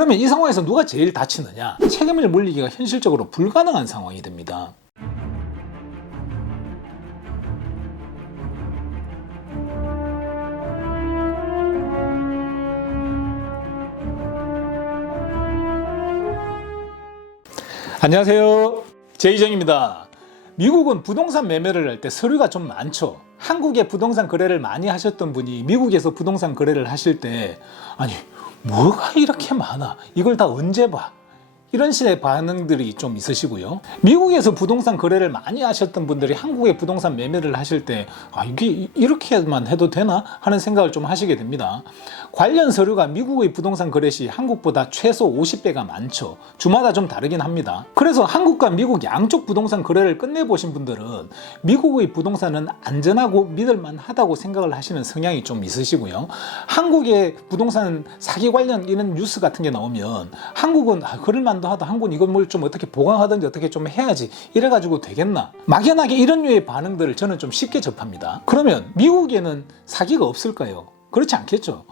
그러면 이 상황에서 누가 제일 다치느냐? 책임을 물리기가 현실적으로 불가능한 상황이 됩니다. 안녕하세요. 제이정입니다. 미국은 부동산 매매를 할 때 서류가 좀 많죠. 한국에 부동산 거래를 많이 하셨던 분이 미국에서 부동산 거래를 하실 때 아니 뭐가 이렇게 많아? 이걸 다 언제 봐? 이런 식의 반응들이 좀 있으시고요. 미국에서 부동산 거래를 많이 하셨던 분들이 한국에 부동산 매매를 하실 때, 아, 이게 이렇게만 해도 되나? 하는 생각을 좀 하시게 됩니다. 관련 서류가 미국의 부동산 거래 시 한국보다 최소 50배가 많죠. 주마다 좀 다르긴 합니다. 그래서 한국과 미국 양쪽 부동산 거래를 끝내보신 분들은 미국의 부동산은 안전하고 믿을만 하다고 생각을 하시는 성향이 좀 있으시고요. 한국의 부동산 사기 관련 이런 뉴스 같은 게 나오면 한국은 아, 그럴만 도 하다. 한국은 이걸 뭘좀 어떻게 보강하든지 어떻게 좀 해야지. 이래가지고 되겠나. 막연하게 이런 류의 반응들을 저는 좀 쉽게 접합니다. 그러면 미국에는 사기가 없을까요? 그렇지 않겠죠.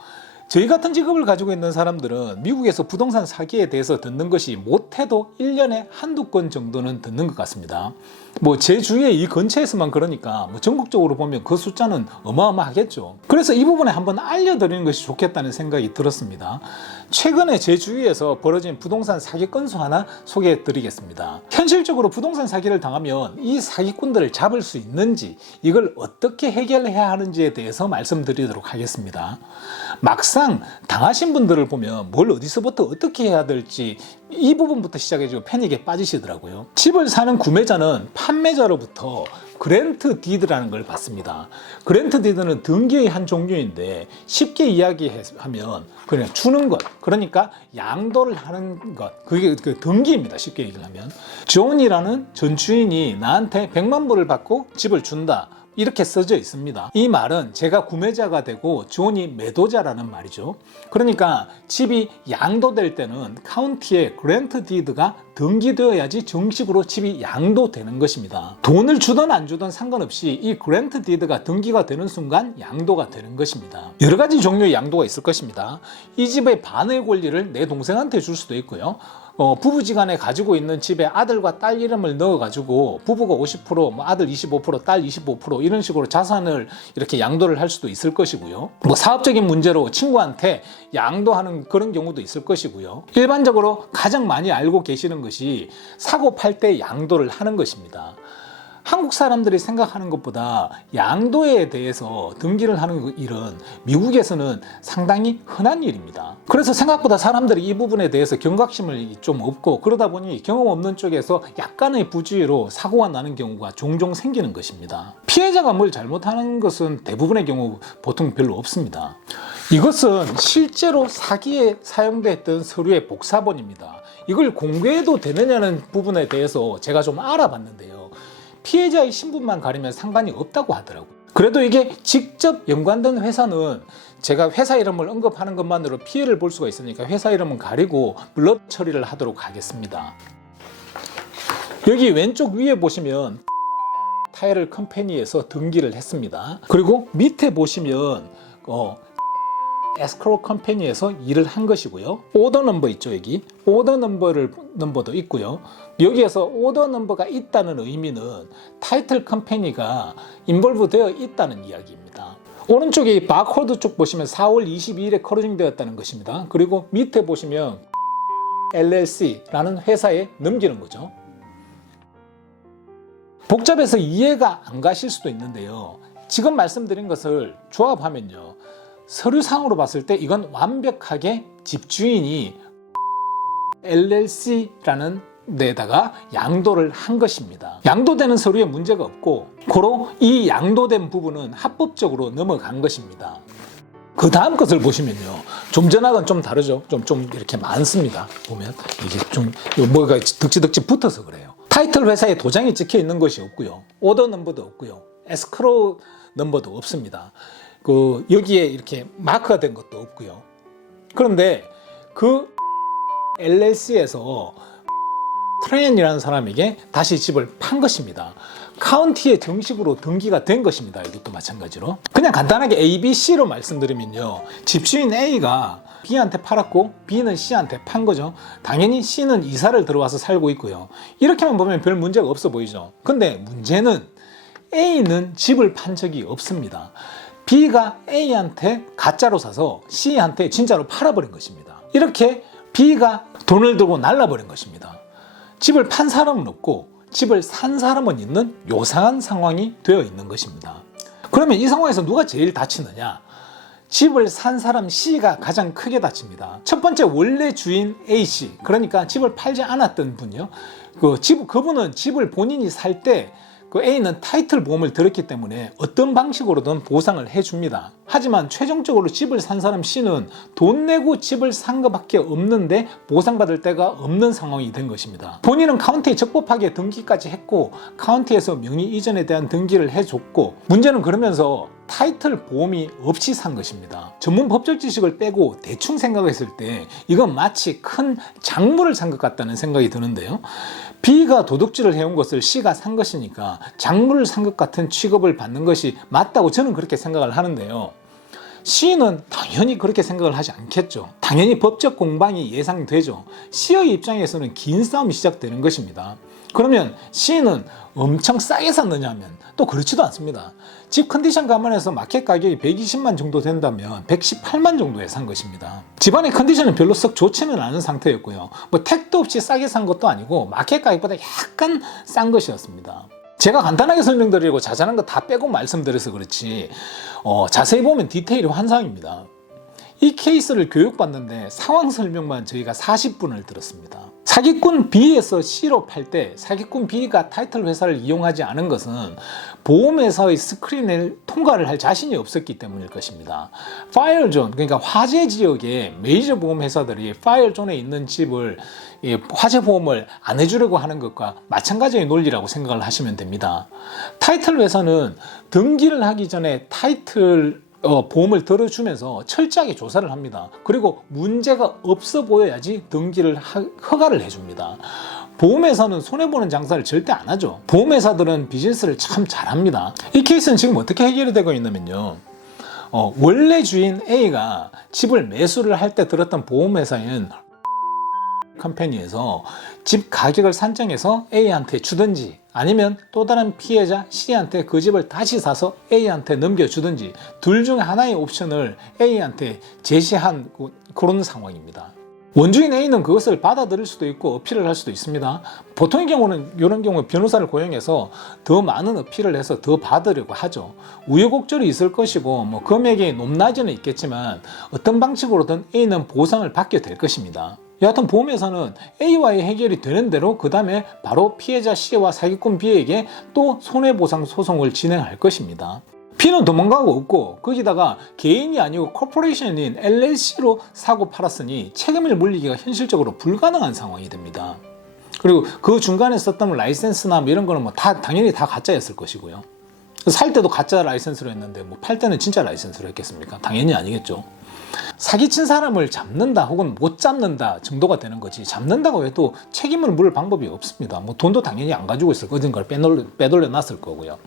저희 같은 직업을 가지고 있는 사람들은 미국에서 부동산 사기에 대해서 듣는 것이 못해도 1년에 한두 건 정도는 듣는 것 같습니다. 뭐 제 주위에 이 근처에서만 그러니까 뭐 전국적으로 보면 그 숫자는 어마어마하겠죠. 그래서 이 부분에 한번 알려드리는 것이 좋겠다는 생각이 들었습니다. 최근에 제 주위에서 벌어진 부동산 사기 건수 하나 소개해 드리겠습니다. 현실적으로 부동산 사기를 당하면 이 사기꾼들을 잡을 수 있는지 이걸 어떻게 해결해야 하는지에 대해서 말씀드리도록 하겠습니다. 막상 당하신 분들을 보면 뭘 어디서부터 어떻게 해야 될지 이 부분부터 시작해지고 패닉에 빠지시더라고요. 집을 사는 구매자는 판매자로부터 그랜트 디드라는 걸 받습니다. 그랜트 디드는 등기의 한 종류인데 쉽게 이야기하면 그냥 주는 것, 그러니까 양도를 하는 것, 그게 그 등기입니다. 쉽게 얘기하면 존이라는 전 주인이 나한테 100만 불을 받고 집을 준다. 이렇게 써져 있습니다. 이 말은 제가 구매자가 되고 존이 매도자라는 말이죠. 그러니까 집이 양도될 때는 카운티에 그랜트 디드가 등기되어야지 정식으로 집이 양도되는 것입니다. 돈을 주든 안 주든 상관없이 이 그랜트 디드가 등기가 되는 순간 양도가 되는 것입니다. 여러 가지 종류의 양도가 있을 것입니다. 이 집의 반의 권리를 내 동생한테 줄 수도 있고요. 어, 부부지간에 가지고 있는 집에 아들과 딸 이름을 넣어가지고 부부가 50%, 뭐 아들 25%, 딸 25% 이런 식으로 자산을 이렇게 양도를 할 수도 있을 것이고요. 뭐 사업적인 문제로 친구한테 양도하는 그런 경우도 있을 것이고요. 일반적으로 가장 많이 알고 계시는 것이 사고 팔 때 양도를 하는 것입니다. 한국 사람들이 생각하는 것보다 양도에 대해서 등기를 하는 일은 미국에서는 상당히 흔한 일입니다. 그래서 생각보다 사람들이 이 부분에 대해서 경각심을 좀 없고 그러다 보니 경험 없는 쪽에서 약간의 부주의로 사고가 나는 경우가 종종 생기는 것입니다. 피해자가 뭘 잘못하는 것은 대부분의 경우 보통 별로 없습니다. 이것은 실제로 사기에 사용됐던 서류의 복사본입니다. 이걸 공개해도 되느냐는 부분에 대해서 제가 좀 알아봤는데요. 피해자의 신분만 가리면 상관이 없다고 하더라고요. 그래도 이게 직접 연관된 회사는 제가 회사 이름을 언급하는 것만으로 피해를 볼 수가 있으니까 회사 이름은 가리고 블러 처리를 하도록 하겠습니다. 여기 왼쪽 위에 보시면 타이를 컴퍼니에서 등기를 했습니다. 그리고 밑에 보시면 어, 에스크로 컴퍼니에서 일을 한 것이고요. 오더 넘버 있죠, 여기. 오더 넘버를 넘버도 있고요. 여기에서 오더 넘버가 있다는 의미는 타이틀 컴퍼니가 인볼브 되어 있다는 이야기입니다. 오른쪽에 바코드 쪽 보시면 4월 22일에 커러징 되었다는 것입니다. 그리고 밑에 보시면 LLC라는 회사에 넘기는 거죠. 복잡해서 이해가 안 가실 수도 있는데요. 지금 말씀드린 것을 조합하면요. 서류상으로 봤을 때 이건 완벽하게 집주인이 LLC라는 데다가 양도를 한 것입니다. 양도되는 서류에 문제가 없고 고로 이 양도된 부분은 합법적으로 넘어간 것입니다. 그 다음 것을 보시면요. 좀 전하고는 좀 다르죠. 좀, 좀 이렇게 많습니다. 보면 이게 좀 뭐가 득지득지 붙어서 그래요. 타이틀 회사에 도장이 찍혀 있는 것이 없고요. 오더 넘버도 없고요. 에스크로 넘버도 없습니다. 그 여기에 이렇게 마크가 된 것도 없고요. 그런데 그 LLC에서 트레인이라는 사람에게 다시 집을 판 것입니다. 카운티에 정식으로 등기가 된 것입니다. 이것도 마찬가지로. 그냥 간단하게 A, B, C로 말씀드리면요. 집주인 A가 B한테 팔았고 B는 C한테 판 거죠. 당연히 C는 이사를 들어와서 살고 있고요. 이렇게만 보면 별 문제가 없어 보이죠. 근데 문제는 A는 집을 판 적이 없습니다. B가 A한테 가짜로 사서 C한테 진짜로 팔아버린 것입니다. 이렇게 B가 돈을 들고 날라버린 것입니다. 집을 판 사람은 없고 집을 산 사람은 있는 요상한 상황이 되어 있는 것입니다. 그러면 이 상황에서 누가 제일 다치느냐? 집을 산 사람 C가 가장 크게 다칩니다. 첫 번째 원래 주인 A씨, 그러니까 집을 팔지 않았던 분이요. 그 집, 그분은 집을 본인이 살 때 그 A는 타이틀 보험을 들었기 때문에 어떤 방식으로든 보상을 해줍니다. 하지만 최종적으로 집을 산 사람 C는 돈 내고 집을 산 것밖에 없는데 보상받을 데가 없는 상황이 된 것입니다. 본인은 카운티에 적법하게 등기까지 했고 카운티에서 명의 이전에 대한 등기를 해줬고 문제는 그러면서 타이틀 보험이 없이 산 것입니다. 전문 법적 지식을 빼고 대충 생각했을 때 이건 마치 큰 작물을 산 것 같다는 생각이 드는데요. B가 도둑질을 해온 것을 C가 산 것이니까 작물을 산 것 같은 취급을 받는 것이 맞다고 저는 그렇게 생각을 하는데요. C는 당연히 그렇게 생각을 하지 않겠죠. 당연히 법적 공방이 예상되죠. C의 입장에서는 긴 싸움이 시작되는 것입니다. 그러면 C는 엄청 싸게 샀느냐면 또 그렇지도 않습니다. 집 컨디션 감안해서 마켓 가격이 120만 정도 된다면 118만 정도에 산 것입니다. 집안의 컨디션은 별로 썩 좋지는 않은 상태였고요. 뭐 택도 없이 싸게 산 것도 아니고 마켓 가격보다 약간 싼 것이었습니다. 제가 간단하게 설명드리고 자잘한 거 다 빼고 말씀드려서 그렇지 어, 자세히 보면 디테일이 환상입니다. 이 케이스를 교육받는데 상황 설명만 저희가 40분을 들었습니다. 사기꾼 B에서 C로 팔 때 사기꾼 B가 타이틀 회사를 이용하지 않은 것은 보험회사의 스크린을 통과를 할 자신이 없었기 때문일 것입니다. 파이어존 그러니까 화재 지역에 메이저 보험회사들이 파이어존에 있는 집을 이 화재 보험을 안 해주려고 하는 것과 마찬가지의 논리라고 생각을 하시면 됩니다. 타이틀 회사는 등기를 하기 전에 타이틀 어, 보험을 들어주면서 철저하게 조사를 합니다. 그리고 문제가 없어 보여야지 등기를 하- 허가를 해줍니다. 보험회사는 손해보는 장사를 절대 안 하죠. 보험회사들은 비즈니스를 참 잘합니다. 이 케이스는 지금 어떻게 해결이 되고 있냐면요. 어, 원래 주인 A가 집을 매수를 할 때 들었던 보험회사인 컴퍼니에서 집 가격을 산정해서 A한테 주든지 아니면 또 다른 피해자 C한테 그 집을 다시 사서 A한테 넘겨주든지 둘 중 하나의 옵션을 A한테 제시한 그- 그런 상황입니다. 원주인 A는 그것을 받아들일 수도 있고 어필을 할 수도 있습니다. 보통의 경우는 이런 경우 변호사를 고용해서 더 많은 어필을 해서 더 받으려고 하죠. 우여곡절이 있을 것이고 뭐 금액이 높낮이는 있겠지만 어떤 방식으로든 A는 보상을 받게 될 것입니다. 여하튼 보험회사는 A와의 해결이 되는 대로 그 다음에 바로 피해자 C와 사기꾼 B에게 또 손해보상 소송을 진행할 것입니다. P는 도망가고 없고 거기다가 개인이 아니고 코퍼레이션인 LLC로 사고 팔았으니 책임을 물리기가 현실적으로 불가능한 상황이 됩니다. 그리고 그 중간에 썼던 라이센스나 뭐 이런 거는 뭐 다 당연히 다 가짜였을 것이고요. 살 때도 가짜 라이센스로 했는데 뭐 팔 때는 진짜 라이센스로 했겠습니까? 당연히 아니겠죠. 사기친 사람을 잡는다 혹은 못 잡는다 정도가 되는 거지 잡는다고 해도 책임을 물을 방법이 없습니다. 뭐 돈도 당연히 안 가지고 있을 거든 걸 빼돌려, 빼돌려 놨을 거고요.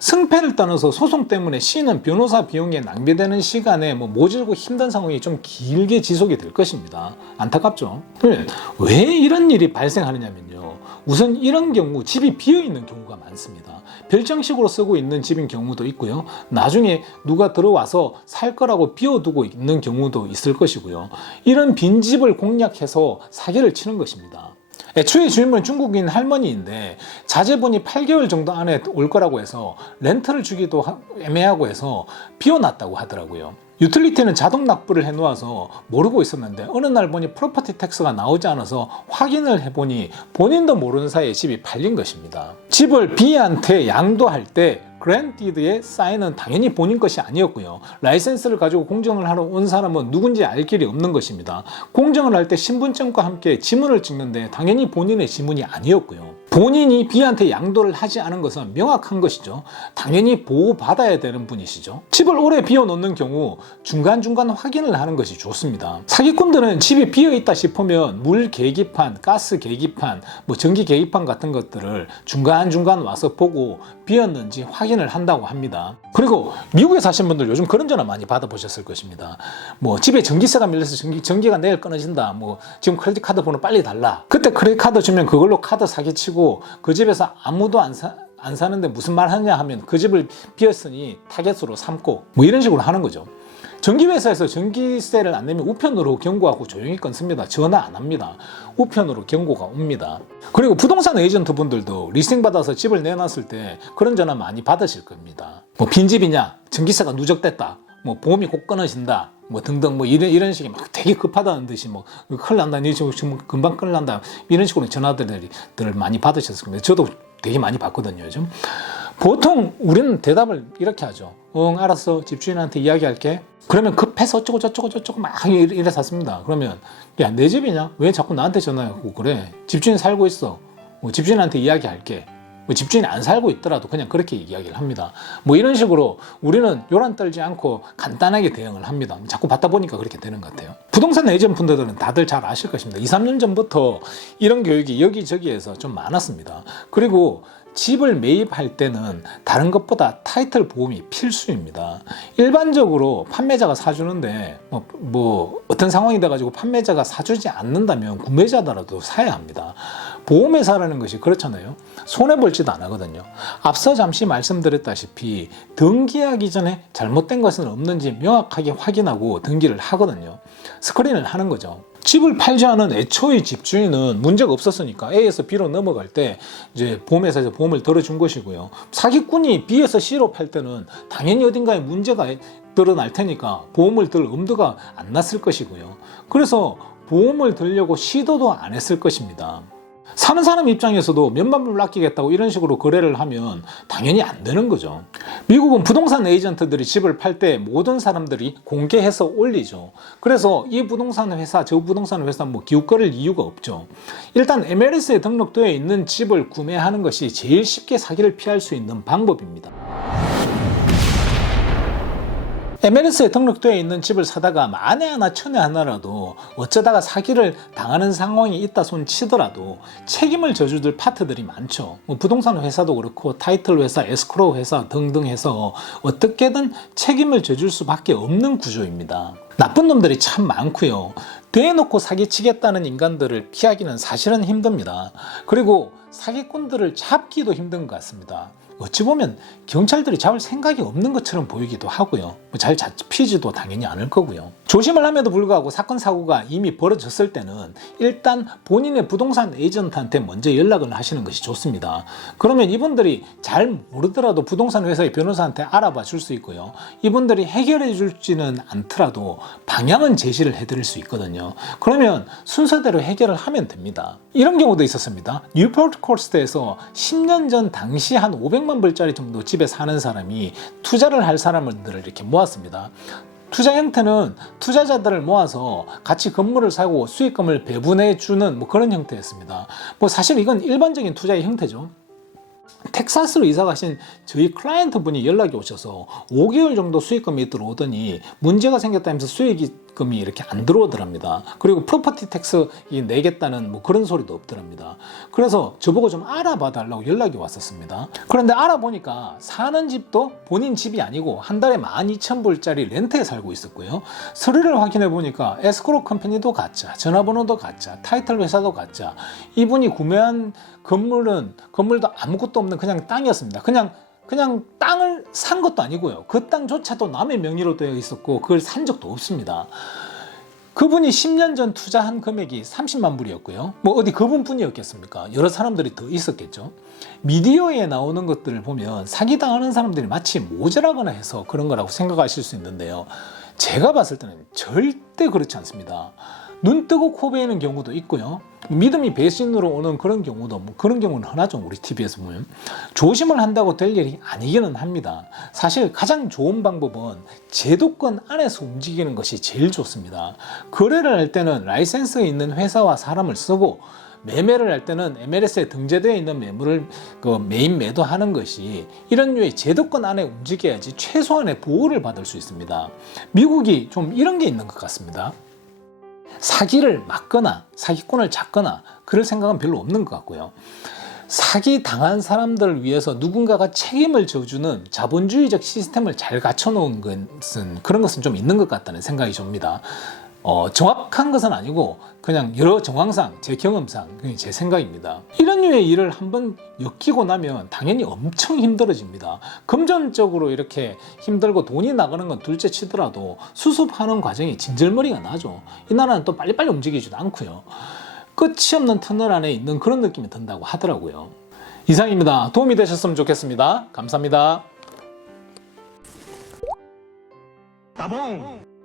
승패를 떠나서 소송 때문에 C는 변호사 비용에 낭비되는 시간에 뭐 모질고 힘든 상황이 좀 길게 지속이 될 것입니다. 안타깝죠. 네. 왜 이런 일이 발생하느냐면요. 우선 이런 경우 집이 비어 있는 경우가 많습니다. 별장식으로 쓰고 있는 집인 경우도 있고요. 나중에 누가 들어와서 살 거라고 비워두고 있는 경우도 있을 것이고요. 이런 빈 집을 공략해서 사기를 치는 것입니다. 애초에 주인분은 중국인 할머니인데 자제분이 8개월 정도 안에 올 거라고 해서 렌트를 주기도 하- 애매하고 해서 비워놨다고 하더라고요. 유틸리티는 자동 납부를 해놓아서 모르고 있었는데 어느 날 보니 프로퍼티 텍스가 나오지 않아서 확인을 해보니 본인도 모르는 사이에 집이 팔린 것입니다. 집을 B한테 양도할 때 그랜티드의 사인은 당연히 본인 것이 아니었고요. 라이센스를 가지고 공정을 하러 온 사람은 누군지 알 길이 없는 것입니다. 공정을 할 때 신분증과 함께 지문을 찍는데 당연히 본인의 지문이 아니었고요. 본인이 B한테 양도를 하지 않은 것은 명확한 것이죠. 당연히 보호받아야 되는 분이시죠. 집을 오래 비워놓는 경우 중간중간 확인을 하는 것이 좋습니다. 사기꾼들은 집이 비어있다 싶으면 물 계기판, 가스 계기판, 뭐 전기 계기판 같은 것들을 중간중간 와서 보고 비었는지 확인을 한다고 합니다. 그리고 미국에 사신 분들 요즘 그런 전화 많이 받아보셨을 것입니다. 뭐 집에 전기세가 밀려서 전기, 전기가 내일 끊어진다. 뭐 지금 크레딧 카드 번호 빨리 달라. 그때 크레딧 카드 주면 그걸로 카드 사기치고 그 집에서 아무도 안 사, 안 사는데 무슨 말 하냐 하면 그 집을 비었으니 타겟으로 삼고 뭐 이런 식으로 하는 거죠. 전기회사에서 전기세를 안 내면 우편으로 경고하고 조용히 끊습니다. 전화 안 합니다. 우편으로 경고가 옵니다. 그리고 부동산 에이전트 분들도 리스팅 받아서 집을 내놨을 때 그런 전화 많이 받으실 겁니다. 뭐 빈집이냐? 전기세가 누적됐다. 뭐 보험이 곧 끊어진다. 뭐 등등 뭐 이런 이런 식의 막 되게 급하다는 듯이 뭐 큰일 난다. 니 지금 금방 큰일 난다. 이런 식으로 전화들을 많이 받으셨을 겁니다. 저도 되게 많이 받거든요, 요즘. 보통 우리는 대답을 이렇게 하죠. 응, 알았어. 집주인한테 이야기할게. 그러면 급해서 어쩌고 저쩌고 저쩌고 막 이래 샀습니다. 그러면 야, 내 집이냐? 왜 자꾸 나한테 전화하고 그래? 집주인 살고 있어. 뭐 집주인한테 이야기할게. 뭐 집주인이 안 살고 있더라도 그냥 그렇게 이야기를 합니다. 뭐 이런 식으로 우리는 요란 떨지 않고 간단하게 대응을 합니다. 자꾸 받다 보니까 그렇게 되는 것 같아요. 부동산 에이전 분들은 다들 잘 아실 것입니다. 2, 3년 전부터 이런 교육이 여기저기에서 좀 많았습니다. 그리고 집을 매입할 때는 다른 것보다 타이틀 보험이 필수입니다. 일반적으로 판매자가 사주는데 뭐, 뭐 어떤 상황이 돼가지고 판매자가 사주지 않는다면 구매자더라도 사야 합니다. 보험회사라는 것이 그렇잖아요. 손해볼 지도 안 하거든요. 앞서 잠시 말씀드렸다시피 등기하기 전에 잘못된 것은 없는지 명확하게 확인하고 등기를 하거든요. 스크린을 하는 거죠. 집을 팔지 않은 애초의 집주인은 문제가 없었으니까 A에서 B로 넘어갈 때 이제 보험회사에서 보험을 들어준 것이고요. 사기꾼이 B에서 C로 팔 때는 당연히 어딘가에 문제가 드러날 테니까 보험을 들 엄두가 안 났을 것이고요. 그래서 보험을 들려고 시도도 안 했을 것입니다. 사는 사람 입장에서도 몇만 불 아끼겠다고 이런 식으로 거래를 하면 당연히 안 되는 거죠. 미국은 부동산 에이전트들이 집을 팔 때 모든 사람들이 공개해서 올리죠. 그래서 이 부동산 회사, 저 부동산 회사 뭐 기웃거릴 이유가 없죠. 일단 MLS에 등록되어 있는 집을 구매하는 것이 제일 쉽게 사기를 피할 수 있는 방법입니다. MLS에 등록되어 있는 집을 사다가 만에 하나 천에 하나라도 어쩌다가 사기를 당하는 상황이 있다 손 치더라도 책임을 져주들 파트들이 많죠. 뭐 부동산 회사도 그렇고 타이틀 회사, 에스크로우 회사 등등 해서 어떻게든 책임을 져줄 수밖에 없는 구조입니다. 나쁜 놈들이 참 많고요. 대놓고 사기치겠다는 인간들을 피하기는 사실은 힘듭니다. 그리고 사기꾼들을 잡기도 힘든 것 같습니다. 어찌 보면 경찰들이 잡을 생각이 없는 것처럼 보이기도 하고요. 뭐잘 잡히지도 당연히 않을 거고요. 조심을 함에도 불구하고 사건 사고가 이미 벌어졌을 때는 일단 본인의 부동산 에이전트한테 먼저 연락을 하시는 것이 좋습니다. 그러면 이분들이 잘 모르더라도 부동산 회사의 변호사한테 알아봐 줄 수 있고요. 이분들이 해결해 줄지는 않더라도 방향은 제시를 해드릴 수 있거든요. 그러면 순서대로 해결을 하면 됩니다. 이런 경우도 있었습니다. 뉴포트 코스트에서 10년 전 당시 한 500만 불짜리 정도 집에 사는 사람이 투자를 할 사람들을 이렇게 모았습니다. 투자 형태는 투자자들을 모아서 같이 건물을 사고 수익금을 배분해 주는 뭐 그런 형태였습니다. 뭐 사실 이건 일반적인 투자의 형태죠. 텍사스로 이사 가신 저희 클라이언트 분이 연락이 오셔서 5개월 정도 수익금이 들어오더니 문제가 생겼다면서 수익 금이 이렇게 안 들어오더랍니다. 그리고 프로퍼티 텍스 내겠다는 뭐 그런 소리도 없더랍니다. 그래서 저보고 좀 알아봐 달라고 연락이 왔었습니다. 그런데 알아보니까 사는 집도 본인 집이 아니고 한 달에 12,000불짜리 렌트에 살고 있었고요. 서류를 확인해 보니까 에스크로 컴퍼니도 가짜, 전화번호도 가짜, 타이틀 회사도 가짜. 이분이 구매한 건물은 건물도 아무것도 없는 그냥 땅이었습니다. 그냥 그냥 땅을 산 것도 아니고요. 그 땅조차도 남의 명의로 되어 있었고 그걸 산 적도 없습니다. 그분이 10년 전 투자한 금액이 30만 불이었고요. 뭐 어디 그분뿐이었겠습니까? 여러 사람들이 더 있었겠죠. 미디어에 나오는 것들을 보면 사기당하는 사람들이 마치 모자라거나 해서 그런 거라고 생각하실 수 있는데요. 제가 봤을 때는 절대 그렇지 않습니다. 눈 뜨고 코 베이는 경우도 있고요. 믿음이 배신으로 오는 그런 경우도 뭐 그런 경우는 흔하죠. 우리 TV에서 보면 조심을 한다고 될 일이 아니기는 합니다. 사실 가장 좋은 방법은 제도권 안에서 움직이는 것이 제일 좋습니다. 거래를 할 때는 라이센스 있는 회사와 사람을 쓰고 매매를 할 때는 MLS에 등재되어 있는 매물을 그 메인 매도하는 것이 이런 류의 제도권 안에 움직여야지 최소한의 보호를 받을 수 있습니다. 미국이 좀 이런 게 있는 것 같습니다. 사기를 막거나 사기꾼을 잡거나 그럴 생각은 별로 없는 것 같고요. 사기 당한 사람들을 위해서 누군가가 책임을 져주는 자본주의적 시스템을 잘 갖춰놓은 것은 그런 것은 좀 있는 것 같다는 생각이 듭니다. 어, 정확한 것은 아니고 그냥 여러 정황상 제 경험상 제 생각입니다. 이런 류의 일을 한번 엮이고 나면 당연히 엄청 힘들어집니다. 금전적으로 이렇게 힘들고 돈이 나가는 건 둘째 치더라도 수습하는 과정이 진절머리가 나죠. 이 나라는 또 빨리빨리 움직이지도 않고요. 끝이 없는 터널 안에 있는 그런 느낌이 든다고 하더라고요. 이상입니다. 도움이 되셨으면 좋겠습니다. 감사합니다. 따봉!